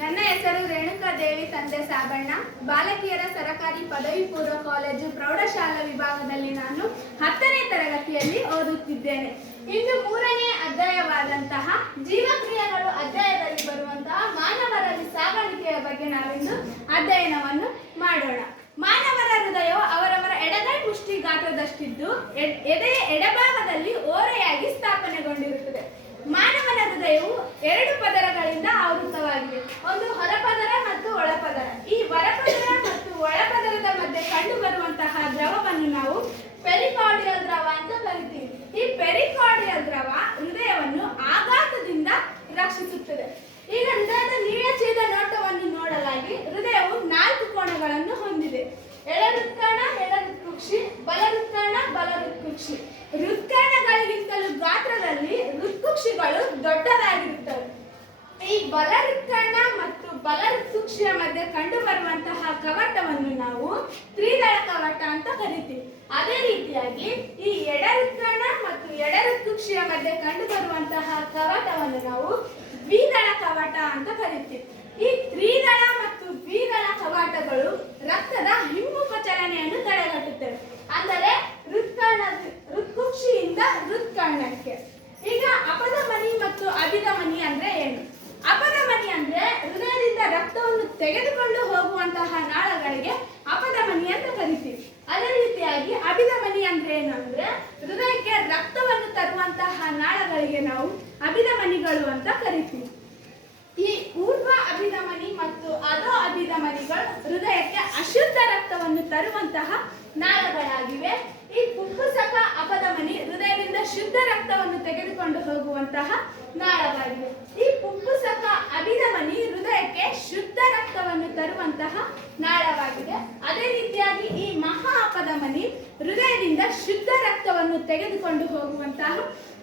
ನನ್ನ ಹೆಸರು ರೇಣುಕಾದೇವಿ, ತಂದೆ ಸಾಬಣ್ಣ. ಬಾಲಕಿಯರ ಸರಕಾರಿ ಪದವಿ ಪೂರ್ವ ಕಾಲೇಜು ಪ್ರೌಢಶಾಲಾ ವಿಭಾಗದಲ್ಲಿ ನಾನು 10ನೇ ತರಗತಿಯಲ್ಲಿ ಓದುತ್ತಿದ್ದೇನೆ. ಇಂದು 3ನೇ ಅಧ್ಯಾಯವಾದಂತಹ ಜೀವಕ್ರಿಯೆಗಳು ಅಧ್ಯಾಯದಲ್ಲಿ ಬರುವಂತಹ ಮಾನವರಲ್ಲಿ ಸಾಗಾಣಿಕೆಯ ಬಗ್ಗೆ ನಾವಿಂದು ಅಧ್ಯಯನವನ್ನು ಮಾಡೋಣ. ಮಾನವರ ಹೃದಯವು ಅವರವರ ಎಡಗೈ ಮುಷ್ಟಿ ಗಾತ್ರದಷ್ಟಿದ್ದು ಎದೆಯ ಎಡಭಾಗದಲ್ಲಿ ಓರೆಯಾಗಿ ಸ್ಥಾಪನೆಗೊಂಡಿರುತ್ತದೆ. ಮಾನವನ ಹೃದಯವು 2 ಪದರಗಳಿಂದ ಆವೃತವಾಗಿದೆ. ಒಂದು ಹೊರಪದರ ಮತ್ತು ಒಳಪದರ. ಈ ಹೊರಪದರ ಮತ್ತು ಒಳಪದರದ ಮಧ್ಯೆ ಕಂಡು ಬರುವಂತಹ ದ್ರವವನ್ನು ನಾವು ಪೆರಿಕಾರ್ಡಿಯಲ್ ದ್ರವ ಅಂತ ಕರಿತೀವಿ. ಈ ಪೆರಿಕಾರ್ಡಿಯಲ್ ದ್ರವ ಹೃದಯವನ್ನು ಆಘಾತದಿಂದ ರಕ್ಷಿಸುತ್ತದೆ. ಈಗ ಹೃದಯದ ನೀಳಛೇದ ನೋಟವನ್ನು ನೋಡಲಾಗಿ ಹೃದಯವು 4 ಕೋಣಗಳನ್ನು ಹೊಂದಿದೆ. ಎಡಹೃತ್ಕರ್ಣ, ಎಡಹೃತ್ಕುಕ್ಷಿ, ಬಲಹೃತ್ಕರ್ಣ, ಬಲಹೃತ್ಕುಕ್ಷಿ. ಹೃತ್ಕರ್ಣಗಳಿಗಿಂತಲೂ ಗಾತ್ರದಲ್ಲಿ ಹೃತ್ಕುಕ್ಷಿಗಳು ದೊಡ್ಡದಾಗಿರುತ್ತವೆ. ಈ ಬಲಹೃತ್ಕರ್ಣ ಮತ್ತು ಬಲಹೃತ್ಕುಕ್ಷಿಯ ಮಧ್ಯೆ ಕಂಡುಬರುವಂತಹ ಕವಾಟವನ್ನು ನಾವು ತ್ರಿದಳ ಕವಾಟ ಅಂತ ಕರಿತೀವಿ. ಅದೇ ರೀತಿಯಾಗಿ ಈ ಎಡಹೃತ್ಕರ್ಣ ಮತ್ತು ಎಡಹೃತ್ಕುಕ್ಷಿಯ ಮಧ್ಯೆ ಕಂಡುಬರುವಂತಹ ಕವಾಟವನ್ನು ನಾವು ದ್ವಿದಳ ಕವಾಟ ಅಂತ ಕರಿತೀವಿ. ಈ ತ್ರಿದಳ ಮತ್ತು ದ್ವಿದಳ ಕವಾಟಗಳು ರಕ್ತದ ಹಿಮ್ಮುಖ ಚಲನೆಯನ್ನು ತಡೆಗಟ್ಟುತ್ತವೆ. ಅಂದರೆ ಹೃತ್ಕುಕ್ಷಿಯಿಂದ ಹೃತ್ಕರ್ಣಕ್ಕೆ. ಈಗ ಅಪಧಮನಿ ಮತ್ತು ಅಭಿಧಮನಿ ಅಂದ್ರೆ ಏನು? ಅಪಧಮನಿ ಅಂದ್ರೆ ಹೃದಯದಿಂದ ರಕ್ತವನ್ನು ತೆಗೆದುಕೊಂಡು ಹೋಗುವಂತಹ ನಾಳಗಳಿಗೆ ಅಪಧಮನಿ ಅಂತ ಕರಿತೀವಿ. ಅದೇ ರೀತಿಯಾಗಿ ಅಭಿಧಮನಿ ಅಂದ್ರೆ ಏನಂದ್ರೆ ಹೃದಯಕ್ಕೆ ರಕ್ತವನ್ನು ತರುವಂತಹ ನಾಳಗಳಿಗೆ ನಾವು ಅಭಿಧಮನಿಗಳು ಅಂತ ಕರಿತೀವಿ. ಈ ಊರ್ಧ್ವ ಅಭಿಧಮನಿ ಮತ್ತು ಅಧೋ ಅಭಿಧಮನಿಗಳು ಹೃದಯಕ್ಕೆ ಅಶುದ್ಧ ರಕ್ತವನ್ನು ತರುವಂತಹ ನಾಳಗಳಾಗಿವೆ. ಈ ಪುಪ್ಪುಸಕ ಅಪಧಮನಿ ಹೃದಯದಿಂದ ಶುದ್ಧ ರಕ್ತವನ್ನು ತೆಗೆದುಕೊಂಡು ಹೋಗುವಂತಹ ನಾಳವಾಗಿದೆ. ಈ ಪುಪ್ಪುಸಕ ಅಭಿಧಮನಿ ಹೃದಯಕ್ಕೆ ಶುದ್ಧ ರಕ್ತವನ್ನು ತರುವಂತಹ ನಾಳವಾಗಿದೆ. ಅದೇ ರೀತಿಯಾಗಿ ಈ ಮಹಾ ಅಪಧಮನಿ ಹೃದಯದಿಂದ ಶುದ್ಧ ರಕ್ತವನ್ನು ತೆಗೆದುಕೊಂಡು ಹೋಗುವಂತಹ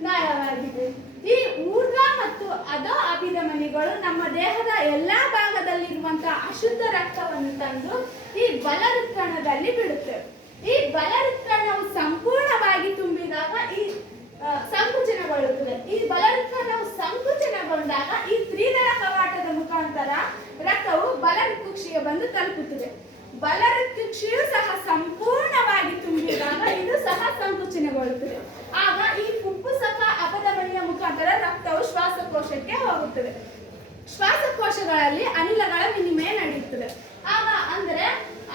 ನಾಳವಾಗಿದೆ. ಈ ಊರ್ಧ್ವ ಮತ್ತು ಅಧೋ ಅಭಿಧಮನಿಗಳು ನಮ್ಮ ದೇಹದ ಎಲ್ಲಾ ಭಾಗದಲ್ಲಿರುವಂತಹ ಅಶುದ್ಧ ರಕ್ತವನ್ನು ತಂದು ಈ ಬಲಹೃತ್ಕರ್ಣದಲ್ಲಿ ಬಿಡುತ್ತವೆ. ಈ ಬಲಹೃತ್ಕರ್ಣವು ಸಂಪೂರ್ಣವಾಗಿ ತುಂಬಿದಾಗ ಈ ಸಂಕುಚನಗೊಳ್ಳುತ್ತದೆ. ಈ ಬಲಹೃತ್ಕರ್ಣವು ಸಂಕುಚನಗೊಂಡಾಗ ಈ ತ್ರಿದಳ ಕವಾಟದ ಮುಖಾಂತರ ರಕ್ತವು ಬಲಹೃತ್ಕುಕ್ಷಿಗೆ ಬಂದು ತಲುಪುತ್ತದೆ. ಬಲಹೃತ್ಕುಕ್ಷಿಯು ಸಹ ಸಂಪೂರ್ಣವಾಗಿ ತುಂಬಿದಾಗ ಇದು ಸಹ ಸಂಕುಚನಗೊಳ್ಳುತ್ತದೆ. ಆಗ ಈ ಪುಪ್ಪುಸಕ ಅಪಧಮನಿಯ ಮುಖಾಂತರ ರಕ್ತವು ಶ್ವಾಸಕೋಶಕ್ಕೆ ಹೋಗುತ್ತದೆ. ಶ್ವಾಸಕೋಶಗಳಲ್ಲಿ ಅನಿಲಗಳ ವಿನಿಮಯ ನಡೆಯುತ್ತದೆ. ಆಗ ಅಂದರೆ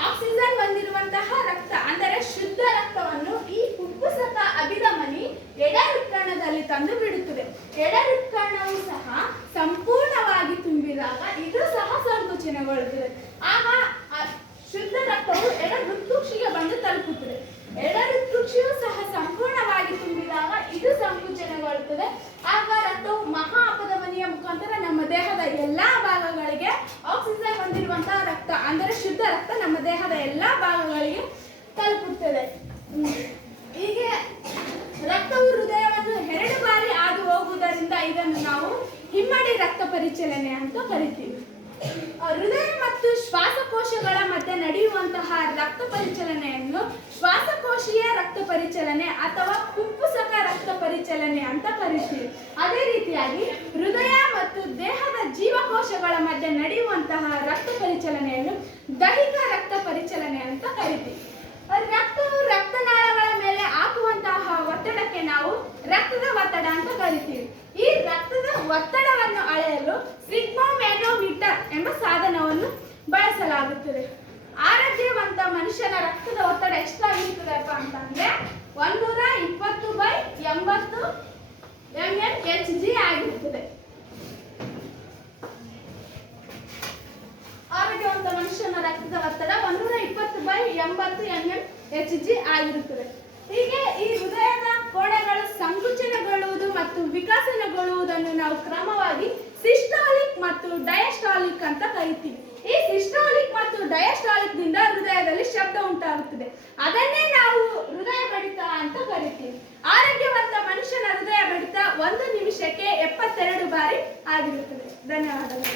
ಆಕ್ಸಿಜನ್ ಹೊಂದಿರುವಂತಹ ರಕ್ತ ಅಂದರೆ ಶುದ್ಧ ರಕ್ತವನ್ನು ಈ ಪುಪ್ಪುಸಕ ಅಭಿಧಮನಿ ಎಡಹೃತ್ಕರ್ಣದಲ್ಲಿ ತಂದು ಬಿಡುತ್ತದೆ. ಎಡಹೃತ್ಕರ್ಣವು ಸಹ ಸಂಪೂರ್ಣವಾಗಿ ತುಂಬಿದಾಗ ಇದು ಸಹ ಸಂಕುಚನಗೊಳ್ಳುತ್ತದೆ. ಆಗ ಶುದ್ಧ ರಕ್ತವು ಎಡಹೃತ್ಕುಕ್ಷಿಗೆ ಬಂದು ತಲುಪುತ್ತದೆ. ಎಡಹೃತ್ಕುಕ್ಷಿಯು ಸಹ ಸಂಪೂರ್ಣವಾಗಿ ತುಂಬಿದಾಗ ಇದು ಸಂಕುಚನಗೊಳ್ಳುತ್ತದೆ. ಆಗ ರಕ್ತವು ಮಹಾ ಅಪಧಮನಿಯ ಮುಖಾಂತರ ನಮ್ಮ ದೇಹದ ಎಲ್ಲಾ ಭಾಗಗಳಿಗೆ ಆಕ್ಸಿಜನ್ ಹೊಂದಿರುವಂತಹ ರಕ್ತ ಅಂದರೆ ಶುದ್ಧ ರಕ್ತ ನಮ್ಮ ದೇಹದ ಎಲ್ಲಾ ಭಾಗಗಳಿಗೆ ತಲುಪುತ್ತದೆ. ಹೀಗೆ ರಕ್ತವು ಹೃದಯವನ್ನು 2 ಬಾರಿ ಹಾದು ಹೋಗುವುದರಿಂದ ಇದನ್ನು ನಾವು ಹಿಮ್ಮಡಿ ರಕ್ತ ಪರಿಚಲನೆ ಅಂತ ಕರಿತೀವಿ. ಹೃದಯ ಮತ್ತು ಶ್ವಾಸಕೋಶಗಳ ಮಧ್ಯೆ ನಡೆಯುವಂತಹ ರಕ್ತ ಪರಿಚಲನೆಯನ್ನು ಶ್ವಾಸಕೋಶೀಯ ರಕ್ತ ಪರಿಚಲನೆ ಅಥವಾ ಪುಪ್ಪುಸಕ ರಕ್ತ ಪರಿಚಲನೆ ಅಂತ ಕರಿತೀವಿ. ಅದೇ ರೀತಿಯಾಗಿ ಹೃದಯ ಮತ್ತು ದೇಹದ ಜೀವಕೋಶಗಳ ಮಧ್ಯೆ ನಡೆಯುವಂತಹ ರಕ್ತ ಪರಿಚಲನೆಯನ್ನು ದೈಹಿಕ ರಕ್ತ ಪರಿಚಲನೆ ಅಂತ ಕರಿತೀವಿ. ರಕ್ತವು ರಕ್ತನಾಳಗಳ ಮೇಲೆ ಹಾಕುವಂತಹ ಒತ್ತಡಕ್ಕೆ ನಾವು ರಕ್ತದ ಒತ್ತಡ ಅಂತ ಕರಿತೀವಿ. ಈ ರಕ್ತದ ಒತ್ತಡವನ್ನು ಅಳೆಯಲು ಸಿಗ್ಮೋಮೆಟ್ರೋಮೀಟರ್ ಎಂಬ ಸಾಧನವನ್ನು ಬಳಸಲಾಗುತ್ತದೆ. ಆರೋಗ್ಯವಂತ ಮನುಷ್ಯನ ರಕ್ತದ ಒತ್ತಡ ಎಷ್ಟಾಗಿರುತ್ತದೆಪ್ಪ ಅಂತಂದ್ರೆ 120/80 mmHg ಆಗಿರುತ್ತದೆ. ಆರೋಗ್ಯವಂತ ಮನುಷ್ಯನ ರಕ್ತದ ಒತ್ತಡ 120/80 mmHg ಆಗಿರುತ್ತದೆ. ಹೀಗೆ ಈ ಹೃದಯದ ಕೋಣೆಗಳು ಸಂಕುಚನಗೊಳ್ಳುವುದು ಮತ್ತು ವಿಕಸನಗೊಳ್ಳುವುದನ್ನು ನಾವು ಕ್ರಮವಾಗಿ ಸಿಸ್ಟೋಲಿಕ್ ಮತ್ತು ಡಯಾಸ್ಟಾಲಿಕ್ ಅಂತ ಕರಿತೀವಿ. ಈ ಸಿಸ್ಟೋಲಿಕ್ ಮತ್ತು ಡಯಾಸ್ಟಾಲಿಕ್ ದಿಂದ ಹೃದಯದಲ್ಲಿ ಶಬ್ದ ಉಂಟಾಗುತ್ತದೆ. ಅದನ್ನೇ ನಾವು ಹೃದಯ ಬಡಿತ ಅಂತ ಕರಿತೀವಿ. ಆರೋಗ್ಯವಂತ ಮನುಷ್ಯನ ಹೃದಯ ಬಡಿತ 1 ನಿಮಿಷಕ್ಕೆ 72 ಬಾರಿ ಆಗಿರುತ್ತದೆ. ಧನ್ಯವಾದಗಳು.